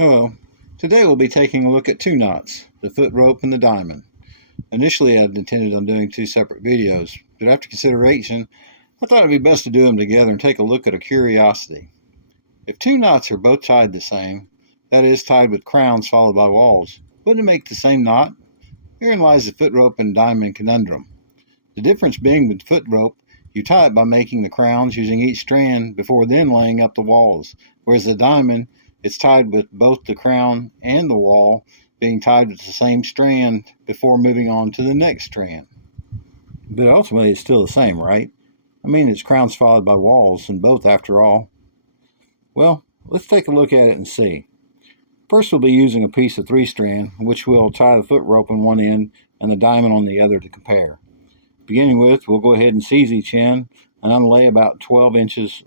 Hello. Today we'll be taking a look at two knots, the foot rope and the diamond. Initially I'd intended on doing two separate videos, but after consideration, I thought it'd be best to do them together and take a look at a curiosity. If two knots are both tied the same, that is, tied with crowns followed by walls, wouldn't it make the same knot? Herein lies the foot rope and diamond conundrum. The difference being with foot rope, you tie it by making the crowns using each strand before then laying up the walls, whereas the diamond, it's tied with both the crown and the wall being tied with the same strand before moving on to the next strand. But ultimately, it's still the same, right? I mean, it's crowns followed by walls in both after all. Well, let's take a look at it and see. First, we'll be using a piece of 3-strand, which we'll tie the foot rope on one end and the diamond on the other to compare. Beginning with, we'll go ahead and seize each end and unlay about 12 inches.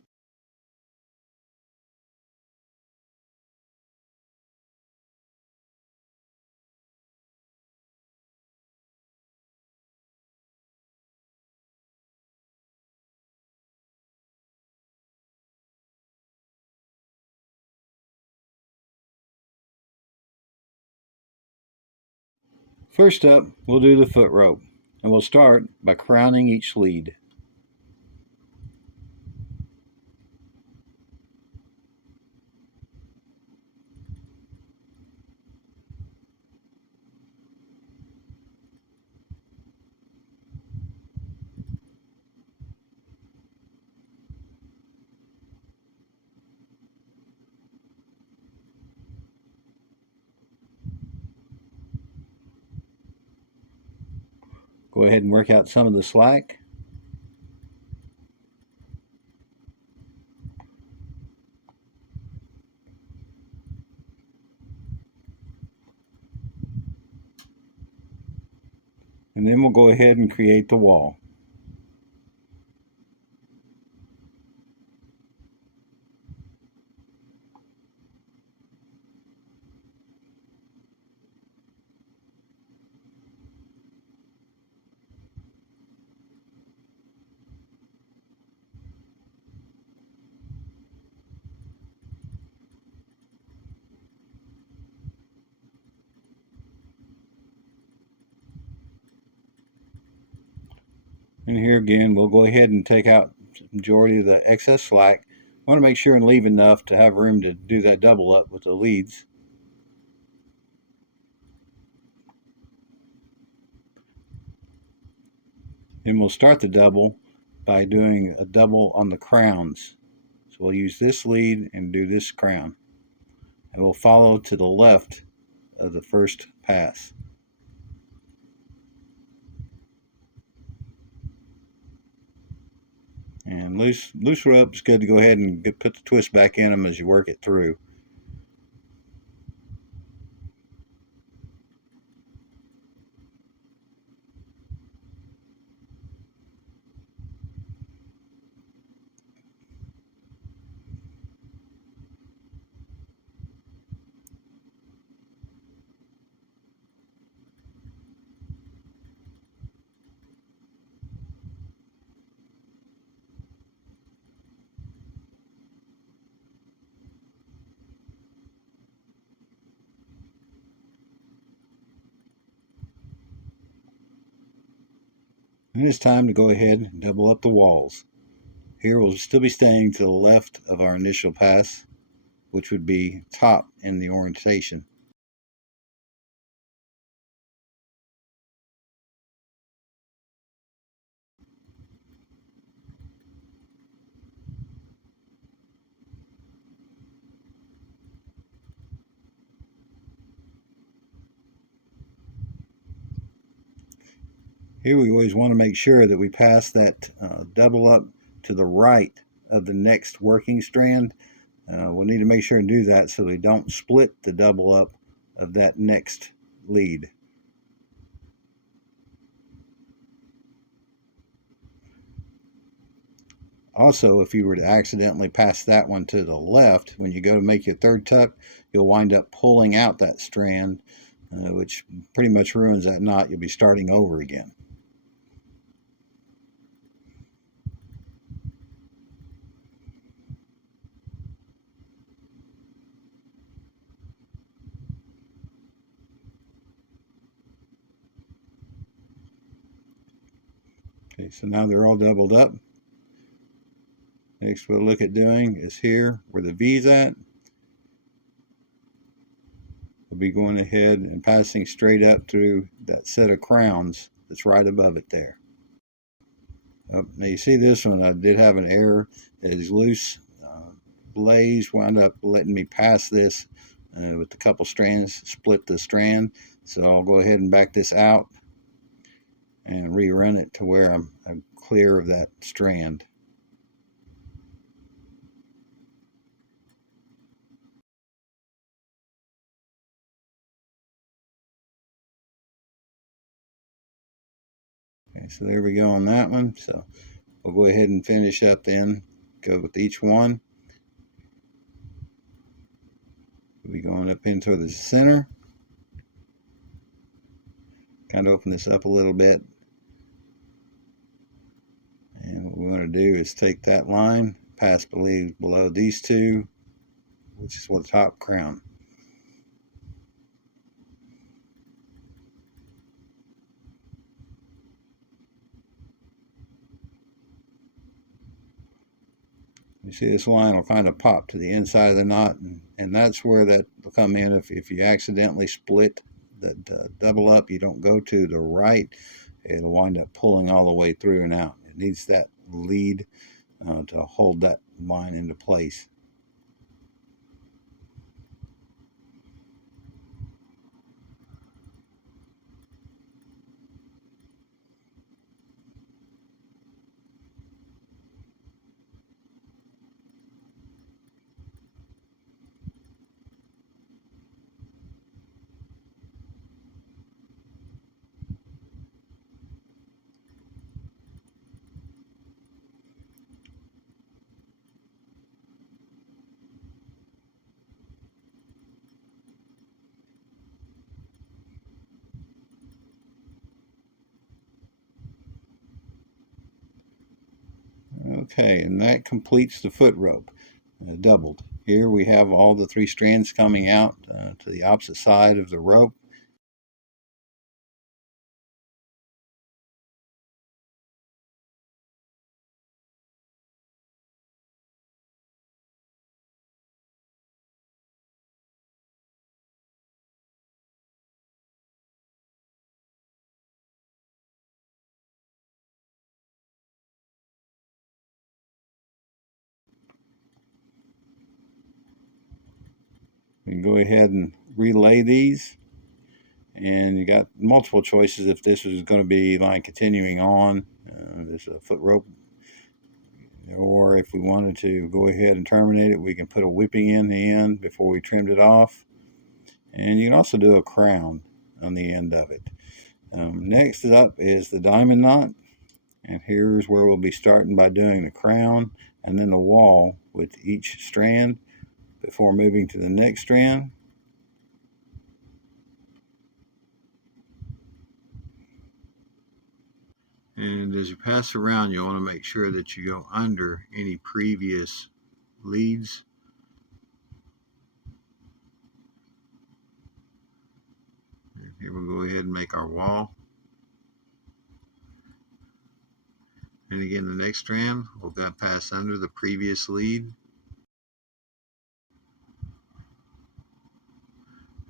First up, we'll do the foot rope, and we'll start by crowning each lead. Go ahead and work out some of the slack. And then we'll go ahead and create the wall. And here again, we'll go ahead and take out the majority of the excess slack. I want to make sure and leave enough to have room to do that double up with the leads. Then we'll start the double by doing a double on the crowns. So we'll use this lead and do this crown. And we'll follow to the left of the first pass. And loose rope is good to go ahead and put the twist back in them as you work it through. And it's time to go ahead and double up the walls. Here we'll still be staying to the left of our initial pass, which would be top in the orientation. Here we always want to make sure that we pass that double up to the right of the next working strand. We'll need to make sure and do that so we don't split the double up of that next lead. Also, if you were to accidentally pass that one to the left, when you go to make your third tuck, you'll wind up pulling out that strand, which pretty much ruins that knot. You'll be starting over again. Okay, so now they're all doubled up. Next we'll look at doing is here where the V's at. We'll be going ahead and passing straight up through that set of crowns that's right above it there. Now you see this one, I did have an error. It is loose. Blaze wound up letting me pass this with a couple strands, split the strand. So I'll go ahead and back this out and rerun it to where I'm clear of that strand. Okay, so there we go on that one. So we'll go ahead and finish up then, go with each one. We'll be going up into the center. Kind of open this up a little bit. And what we want to do is take that line, pass below these two, which is what the top crown. You see this line will kind of pop to the inside of the knot, and that's where that will come in. If you accidentally split that double up, you don't go to the right, it'll wind up pulling all the way through and out. It needs that lead to hold that line into place. Okay, and that completes the foot rope, doubled. Here we have all the three strands coming out to the opposite side of the rope. We can go ahead and relay these, and you got multiple choices if this is going to be like continuing on. There's a foot rope, or if we wanted to go ahead and terminate it, we can put a whipping in the end before we trimmed it off. And you can also do a crown on the end of it. Next up is the diamond knot, and here's where we'll be starting by doing the crown and then the wall with each strand before moving to the next strand. And as you pass around, you want to make sure that you go under any previous leads. And here we'll go ahead and make our wall. And again, the next strand, we'll go pass under the previous lead.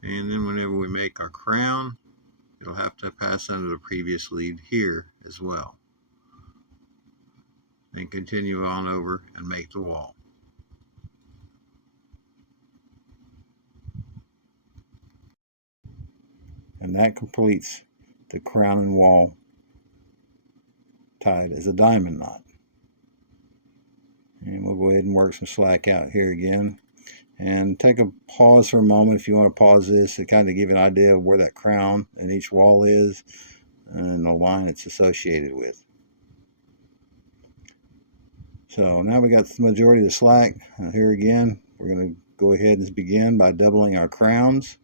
And then whenever we make our crown, it'll have to pass under the previous lead here as well. And continue on over and make the wall. And that completes the crown and wall tied as a diamond knot. And we'll go ahead and work some slack out here again. And take a pause for a moment if you want to pause this to kind of give an idea of where that crown and each wall is and the line it's associated with. So now we got the majority of the slack. Here again, we're going to go ahead and begin by doubling our crowns.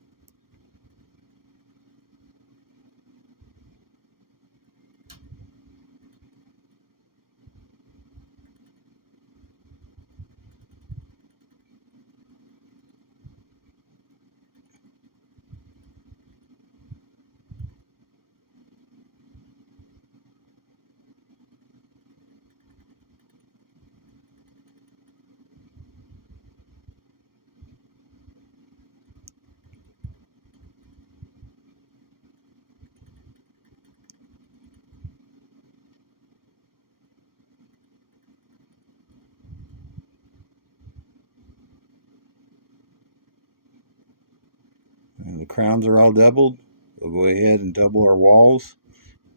crowns are all doubled, we'll go ahead and double our walls,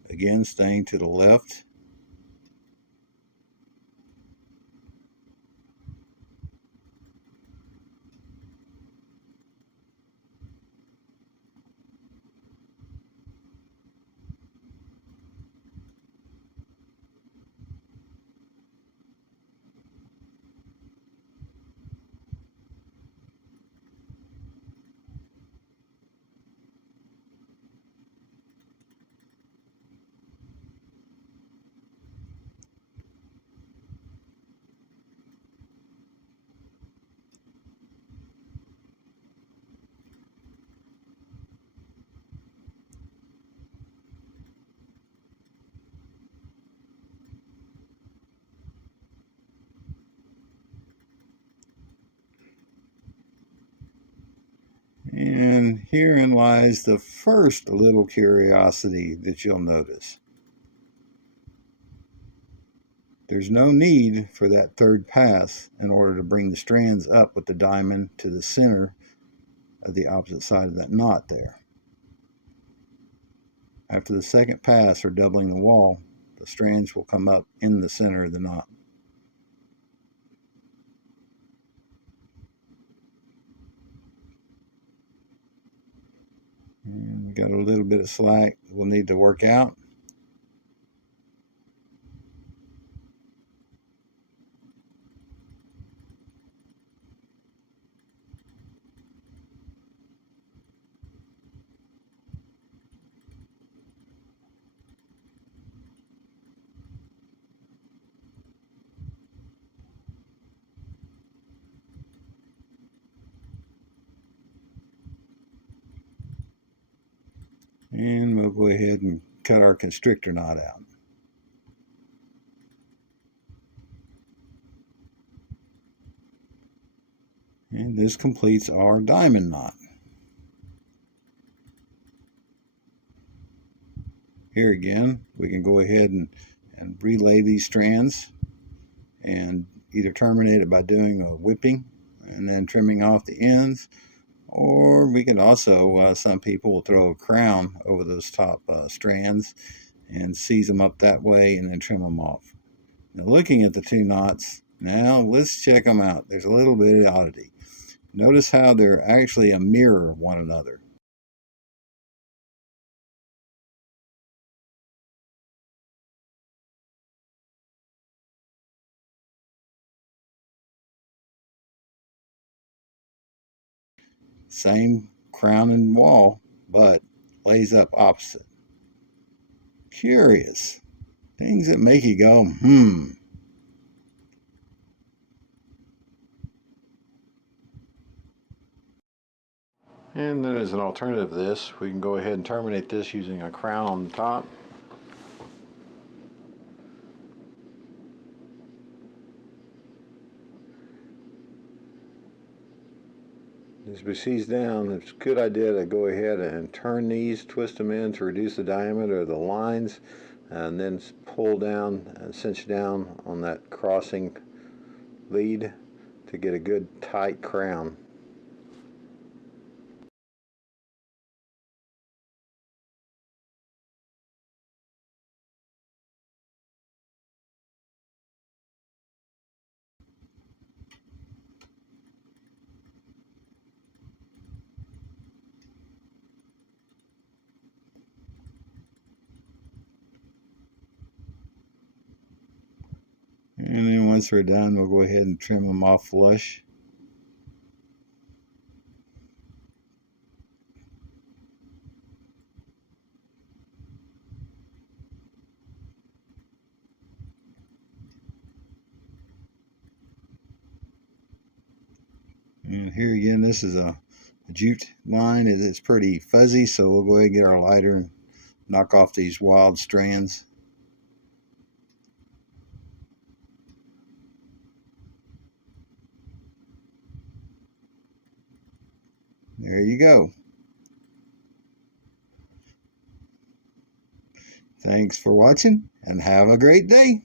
again staying to the left. And herein lies the first little curiosity that you'll notice. There's no need for that third pass in order to bring the strands up with the diamond to the center of the opposite side of that knot there. After the second pass or doubling the wall, the strands will come up in the center of the knot. And we got a little bit of slack we'll need to work out. And we'll go ahead and cut our constrictor knot out. And this completes our diamond knot. Here again, we can go ahead and relay these strands and either terminate it by doing a whipping and then trimming off the ends, or we can also, some people will throw a crown over those top strands and seize them up that way and then trim them off. Now, looking at the two knots, now let's check them out. There's a little bit of oddity. Notice how they're actually a mirror of one another. Same crown and wall, but lays up opposite. Curious. Things that make you go, And then as an alternative to this, we can go ahead and terminate this using a crown on the top. As we seize down, it's a good idea to go ahead and turn these, twist them in to reduce the diameter of the lines, and then pull down and cinch down on that crossing lead to get a good tight crown. And then once we're done, we'll go ahead and trim them off flush. And here again, this is a jute line. It's pretty fuzzy, so we'll go ahead and get our lighter and knock off these wild strands. There you go. Thanks for watching and have a great day.